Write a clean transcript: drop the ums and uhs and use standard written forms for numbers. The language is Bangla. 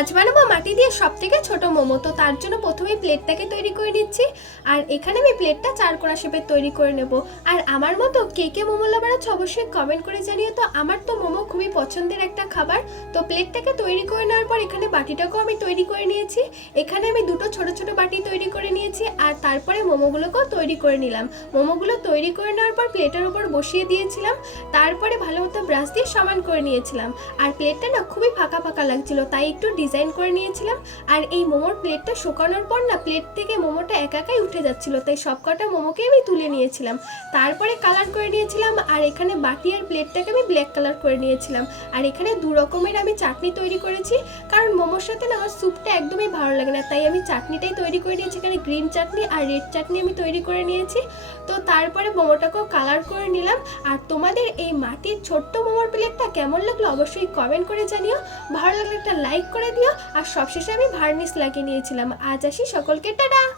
আজ বানাবো মাটি দিয়ে সবথেকে ছোট মোমো। তো তার জন্য প্রথমে প্লেটটাকে তৈরি করে নিচ্ছি। আর এখানে আমি প্লেটটা 4 কোণা শেপের তৈরি করে নেব। আর আমার মতো কে কে মোমো লাভার আছে অবশ্যই কমেন্ট করে জানিও। তো আমার তো মোমো খুবই পছন্দের একটা খাবার। তো প্লেটটাকে তৈরি করে নেওয়ার পর এখানে বাটিটাকেও আমি তৈরি করে নিয়েছি। এখানে আমি দুটো ছোট ছোট বাটি তৈরি করে নিয়েছি আর তারপরে মোমোগুলোকেও তৈরি করে নিলাম। মোমোগুলো তৈরি করে নেওয়ার পর প্লেটের উপর বসিয়ে দিয়েছিলাম। তারপরে ভালো মতো ব্রাশ দিয়ে সমান করে নিয়েছিলাম। আর প্লেটটা না খুবই ফাঁকা ফাঁকা লাগছিল, তাই একটু ডিজাইন করে নিয়েছিলাম। আর এই মোমোর প্লেটটা শুকানোর পর না প্লেট থেকে মোমোটা একাই উঠে যাচ্ছিল, তাই সবকটা মোমোকে আমি তুলে নিয়েছিলাম। তারপরে কালার করে নিয়েছিলাম। আর এখানে বাটি আর প্লেটটাকে আমি ব্ল্যাক কালার করে নিয়েছিলাম। আর এখানে 2 রকমের আমি চাটনি তৈরি করেছি, কারণ মোমোর সাথে না আমার স্যুপটা একদমই ভালো লাগে না, তাই আমি চাটনিটাই তৈরি করে নিয়েছি। এখানে গ্রিন চাটনি আর রেড চাটনি আমি তৈরি করে নিয়েছি। তো তারপরে মোমোটাকেও কালার করে নিলাম। আর তোমাদের এই মাটির ছোট্ট মোমোর প্লেটটা কেমন লাগলো অবশ্যই কমেন্ট করে জানিও। ভালো লাগলে একটা লাইক করে দিও। আর সবশেষে আমি ভার্নিশ লাগিয়ে নিয়েছিলাম। আজ আসি, সকলকে টাটা।